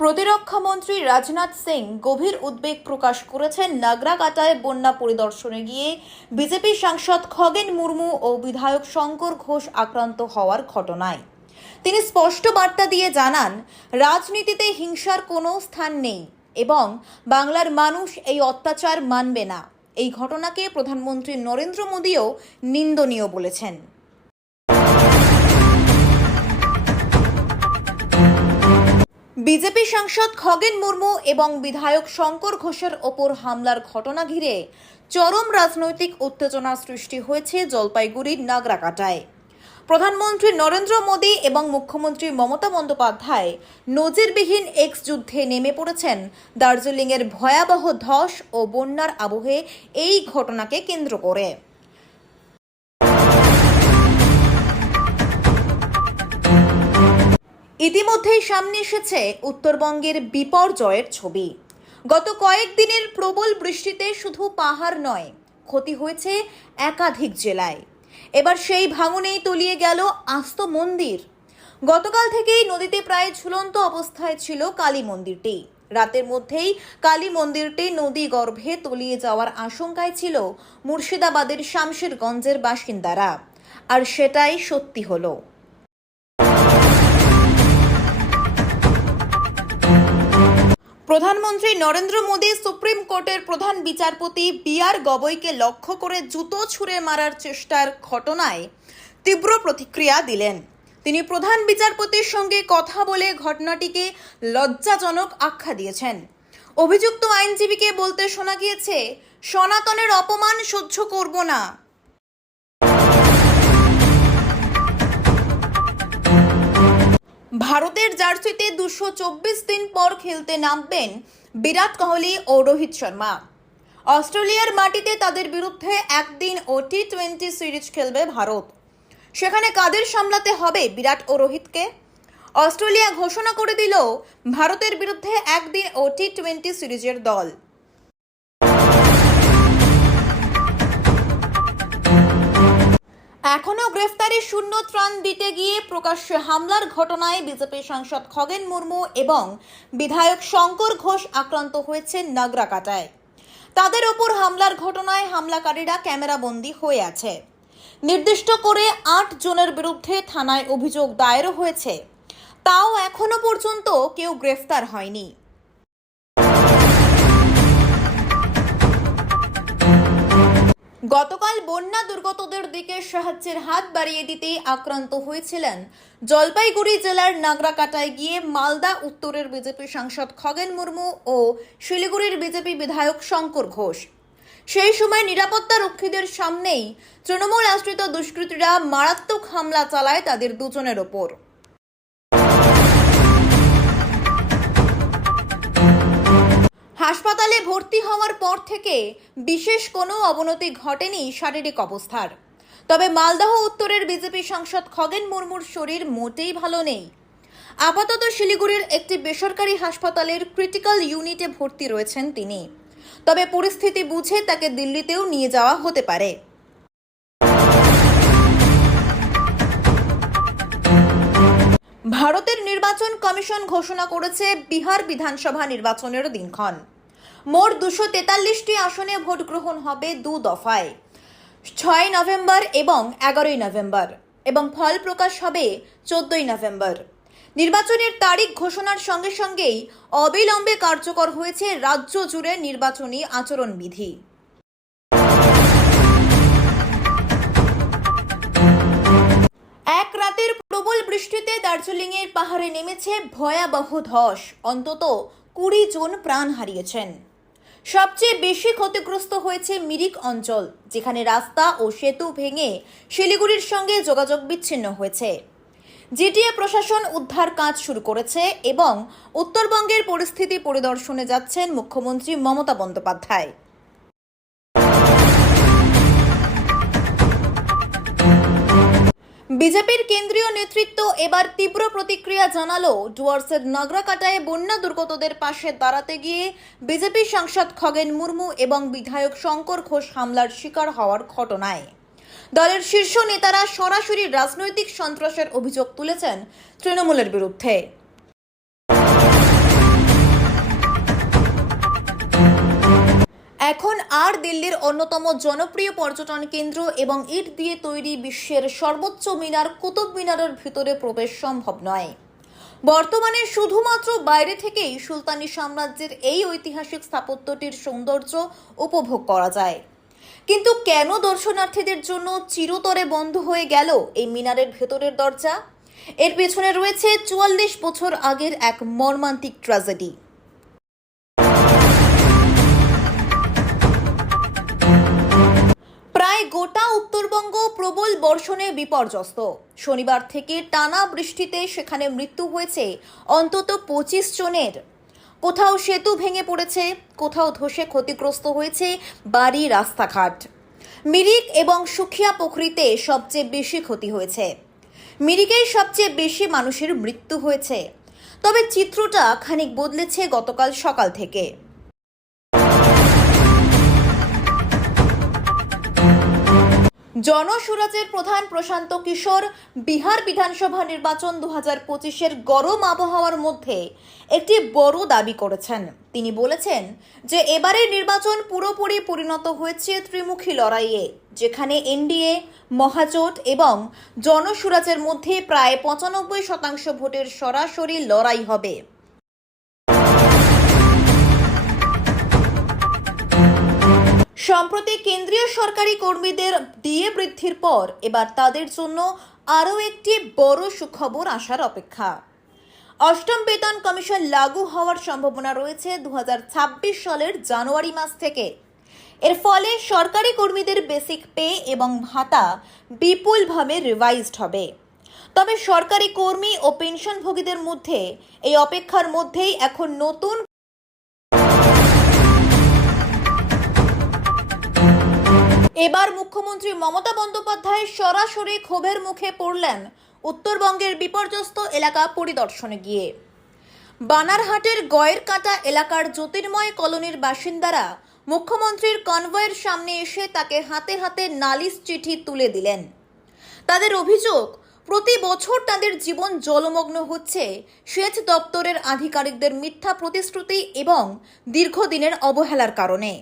প্রতিরক্ষা মন্ত্রী রাজনাথ সিং গভীর উদ্বেগ প্রকাশ করেছেন নাগরাকাটায় বন্যা পরিদর্শনে গিয়ে। বিজেপি সাংসদ খগেন মুর্মু ও বিধায়ক শঙ্কর ঘোষ আক্রান্ত হওয়ার ঘটনায়। তিনি স্পষ্ট বার্তা দিয়ে জানান, রাজনীতিতে হিংসার কোনো স্থান নেই এবং বাংলার মানুষ এই অত্যাচার মানবে না। এই ঘটনাকে প্রধানমন্ত্রী নরেন্দ্র মোদীও নিন্দনীয় বলেছেন। বিজেপি সাংসদ খগেন মুর্মু এবং বিধায়ক শঙ্কর ঘোষের ওপর হামলার ঘটনা ঘিরে চরম রাজনৈতিক উত্তেজনা সৃষ্টি হয়েছে জলপাইগুড়ির নাগরাকাটায়। প্রধানমন্ত্রী নরেন্দ্র মোদী এবং মুখ্যমন্ত্রী মমতা বন্দ্যোপাধ্যায় নজিরবিহীন এক্স যুদ্ধে নেমে পড়েছেন। দার্জিলিংয়ের ভয়াবহ ধস ও বন্যার আবহে এই ঘটনাকে কেন্দ্র করে। ইতিমধ্যেই সামনে এসেছে উত্তরবঙ্গের বিপর্যয়ের ছবি। গত কয়েকদিনের প্রবল বৃষ্টিতে শুধু পাহাড় নয়, ক্ষতি হয়েছে একাধিক জেলায়। এবার সেই ভাঙনেই তলিয়ে গেল আস্ত মন্দির। গতকাল থেকেই নদীতে প্রায় ঝুলন্ত অবস্থায় ছিল কালী মন্দিরটি। রাতের মধ্যেই কালী মন্দিরটি নদী গর্ভে তলিয়ে যাওয়ার আশঙ্কায় ছিল মুর্শিদাবাদের শামশেরগঞ্জের বাসিন্দারা। আর সেটাই সত্যি হলো। প্রধানমন্ত্রী নরেন্দ্র মোদী সুপ্রিম কোর্টের প্রধান বিচারপতি বি আর গগৈকে লক্ষ্য করে জুতো ছুঁড়ে মারার চেষ্টার ঘটনায় তীব্র প্রতিক্রিয়া দিলেন। তিনি প্রধান বিচারপতির সঙ্গে কথা বলে ঘটনাটিকে লজ্জাজনক আখ্যা দিয়েছেন। অভিযুক্ত আইনজীবীকে বলতে শোনা গিয়েছে, সনাতনের অপমান সহ্য করব না। ভারতের জার্সিতে দুশো চব্বিশ দিন পর খেলতে নামবেন বিরাট কোহলি ও রোহিত শর্মা। অস্ট্রেলিয়ার মাটিতে তাদের বিরুদ্ধে একদিন ও টি টোয়েন্টি সিরিজ খেলবে ভারত। সেখানে কাদের সামলাতে হবে বিরাট ও রোহিতকে? অস্ট্রেলিয়া ঘোষণা করে দিল, ভারতের বিরুদ্ধে একদিন ও টি টোয়েন্টি সিরিজের দল। এখনও গ্রেফতারি শূন্য ত্রাণ দিতে গিয়ে প্রকাশ্যে হামলার ঘটনায় বিজেপি সাংসদ খগেন মুর্মু এবং বিধায়ক শঙ্কর ঘোষ আক্রান্ত হয়েছে নাগরাকাটায়। তাদের ওপর হামলার ঘটনায় হামলাকারীরা ক্যামেরাবন্দি হয়ে আছে। নির্দিষ্ট করে আট জনের বিরুদ্ধে থানায় অভিযোগ দায়েরও হয়েছে। তাও এখনও পর্যন্ত কেউ গ্রেফতার হয়নি। গতকাল বন্যা দুর্গতদের দিকে সাহায্যের হাত বাড়িয়ে দিতে আক্রান্ত হয়েছিলেন। জলপাইগুড়ি জেলার নাগরাকাটায় গিয়ে মালদা উত্তরের বিজেপি সাংসদ খগেন মুর্মু ও শিলিগুড়ির বিজেপি বিধায়ক শঙ্কর ঘোষ। সেই সময় নিরাপত্তা রক্ষীদের সামনেই তৃণমূল আশ্রিত দুষ্কৃতীরা মারাত্মক হামলা চালায় তাদের দুজনের ওপর। হাসপাতালে ভর্তি হওয়ার পর থেকে বিশেষ কোনো অবনতি ঘটেনি শারীরিক অবস্থার। তবে মালদহ উত্তরের বিজেপি সাংসদ খগেন মুর্মুর শরীর মোটেই ভালো নেই। আপাতত শিলিগুড়ির একটি বেসরকারি হাসপাতালের ক্রিটিক্যাল ইউনিটে ভর্তি রয়েছেন তিনি। তবে পরিস্থিতি বুঝে তাকে দিল্লিতেও নিয়ে যাওয়া হতে পারে। ভারতের নির্বাচন কমিশন ঘোষণা করেছে বিহার বিধানসভা নির্বাচনের দিনক্ষণ। মোট দুশো তেতাল্লিশটি আসনে ভোট গ্রহণ হবে দু দফায়। ছয় নভেম্বর এবং এগারোই নভেম্বর এবং ফল প্রকাশ হবে চোদ্দই নভেম্বর। নির্বাচনের তারিখ ঘোষণার সঙ্গে সঙ্গেই অবিলম্বে কার্যকর হয়েছে রাজ্য জুড়ে নির্বাচনী আচরণবিধি। এক রাতের প্রবল বৃষ্টিতে দার্জিলিংয়ের পাহাড়ে নেমেছে ভয়াবহ ধস। অন্তত কুড়ি জন প্রাণ হারিয়েছেন। সবচেয়ে বেশি ক্ষতিগ্রস্ত হয়েছে মিরিক অঞ্চল, যেখানে রাস্তা ও সেতু ভেঙে শিলিগুড়ির সঙ্গে যোগাযোগ বিচ্ছিন্ন হয়েছে। জিটিএ প্রশাসন উদ্ধার কাজ শুরু করেছে এবং উত্তরবঙ্গের পরিস্থিতি পরিদর্শনে যাচ্ছেন মুখ্যমন্ত্রী মমতা বন্দ্যোপাধ্যায়। বিজেপির কেন্দ্রীয় নেতৃত্ব এবার তীব্র প্রতিক্রিয়া জানালো। ডুয়ার্সের নাগরাকাটায় বন্যা দুর্গতদের পাশে দাঁড়াতে গিয়ে বিজেপি সাংসদ খগেন মুর্মু এবং বিধায়ক শঙ্কর ঘোষ হামলার শিকার হওয়ার ঘটনায়। দলের শীর্ষ নেতারা সরাসরি রাজনৈতিক সন্ত্রাসের অভিযোগ তুলেছেন তৃণমূলের বিরুদ্ধে। আর দিল্লির অন্যতম জনপ্রিয় পর্যটন কেন্দ্র এবং ইট দিয়ে তৈরি বিশ্বের সর্বোচ্চ মিনার, কুতুব মিনারের ভিতরে প্রবেশ সম্ভব নয়। বর্তমানে শুধুমাত্র বাইরে থেকেই সুলতানি সাম্রাজ্যের এই ঐতিহাসিক স্থাপত্যটির সৌন্দর্য উপভোগ করা যায়। কিন্তু কেন দর্শনার্থীদের জন্য চিরতরে বন্ধ হয়ে গেল এই মিনারের ভেতরের দরজা? এর পেছনে রয়েছে চুয়াল্লিশ বছর আগের এক মর্মান্তিক ট্র্যাজেডি। গোটা উত্তরবঙ্গ প্রবল বর্ষণে বিপর্যস্ত। শনিবার থেকে টানা বৃষ্টিতে সেখানে মৃত্যু হয়েছে অন্তত পঁচিশ জনের। কোথাও সেতু ভেঙে পড়েছে, কোথাও ধসে ক্ষতিগ্রস্ত হয়েছে বাড়ি, রাস্তাঘাট। মিরিক এবং সুখিয়া পুকুরিতে সবচেয়ে বেশি ক্ষতি হয়েছে। মিরিকেই সবচেয়ে বেশি মানুষের মৃত্যু হয়েছে। তবে চিত্রটা খানিক বদলেছে গতকাল সকাল থেকে। জনসুরাজের প্রধান প্রশান্ত কিশোর বিহার বিধানসভা নির্বাচন দু হাজার পঁচিশের গরম আবহাওয়ার মধ্যে একটি বড় দাবি করেছেন। তিনি বলেছেন যে, এবারের নির্বাচন পুরোপুরি পরিণত হয়েছে ত্রিমুখী লড়াইয়ে, যেখানে এনডিএ, মহাজোট এবং জনসুরাজের মধ্যে প্রায় পঁচানব্বই শতাংশ ভোটের সরাসরি লড়াই হবে। সম্প্রতি কেন্দ্রীয় সরকারি কর্মীদের ডিএ বৃদ্ধির পর এবার তাদের জন্য আরও একটি বড় সুখবর আসার অপেক্ষা। অষ্টম বেতন কমিশন লাগু হওয়ার সম্ভাবনা রয়েছে দু হাজার ছাব্বিশ সালের জানুয়ারি মাস থেকে। এর ফলে সরকারি কর্মীদের বেসিক পে এবং ভাতা বিপুলভাবে রিভাইজড হবে। তবে সরকারি কর্মী ও পেনশনভোগীদের মধ্যে এই অপেক্ষার মধ্যেই এখন নতুন এবার মুখ্যমন্ত্রী মমতা বন্দ্যোপাধ্যায় সরাসরি ক্ষোভের মুখে পড়লেন উত্তরবঙ্গের বিপর্যস্ত এলাকা পরিদর্শনে গিয়ে। বানারহাটের গয়ের কাটা এলাকার জ্যোতির্ময় কলোনির বাসিন্দারা মুখ্যমন্ত্রীর কনভয়ের সামনে এসে তাকে হাতে হাতে নালিশ চিঠি তুলে দিলেন। তাদের অভিযোগ, প্রতি বছর তাদের জীবন জলমগ্ন হচ্ছে সেচ দপ্তরের আধিকারিকদের মিথ্যা প্রতিশ্রুতি এবং দীর্ঘদিনের অবহেলার কারণে।